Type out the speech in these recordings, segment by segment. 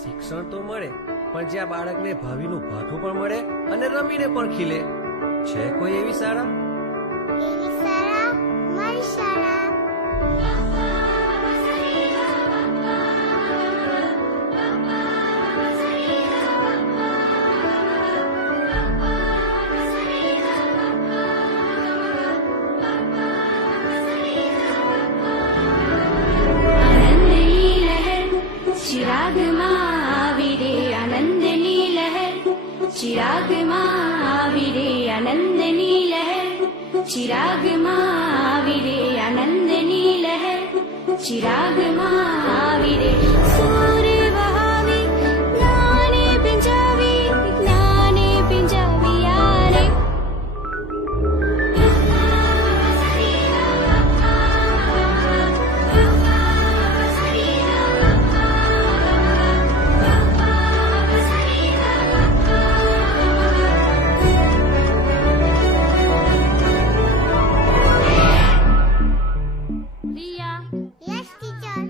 શિક્ષણ તો મળે, પણ જ્યાં બાળકને ભાવિનું ભાથું પણ મળે અને રમીને પણ ખીલે. છે કોઈ એવી શાળા? એવી શાળા મારી શાળા. चिराग महावीरे आनंदनी लहर, चिराग महावीरे आनंदनी लहर, चिराग महावीरे आनंदनी लहर, चिराग महावीरे सूर्य वहावी ज्ञाने पिंजावी यारे. Yes, teacher.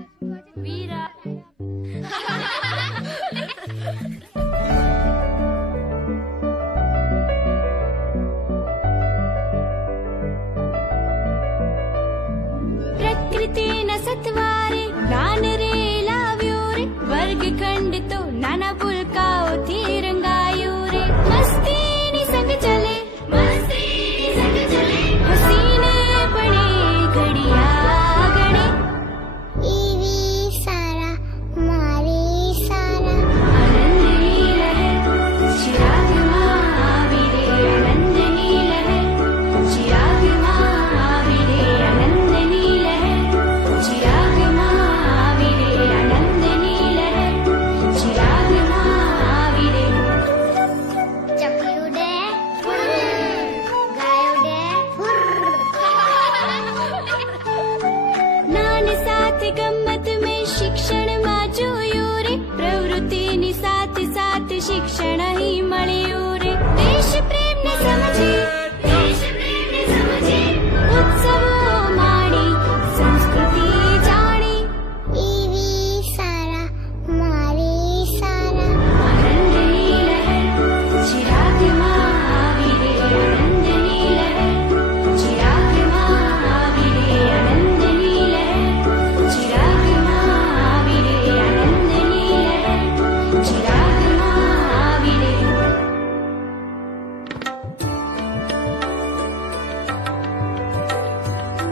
वीरा प्रकृति न सत्वारे ज्ञान रे लाव्यो रे, वर्गखंड तो नाना पुलकाओથી રંગાયો રે. મસ્તીની સંગ ચલે, હસીને બને ઘડિયા ગણે. એવી શાળા મારી શાળા. આનંદની લહેર, ચિરાગ મહાવીરે આનંદની લહેર, ચિરાગ મહાવીરે આનંદની લહેર, ચિરાગ મહાવીરે આનંદની લહેર, ચિરાગ મહાવીરે. ચકલી ઉડે ગાય ઉડે નાન સાથ ગમ્મત में शिक्षण માં જો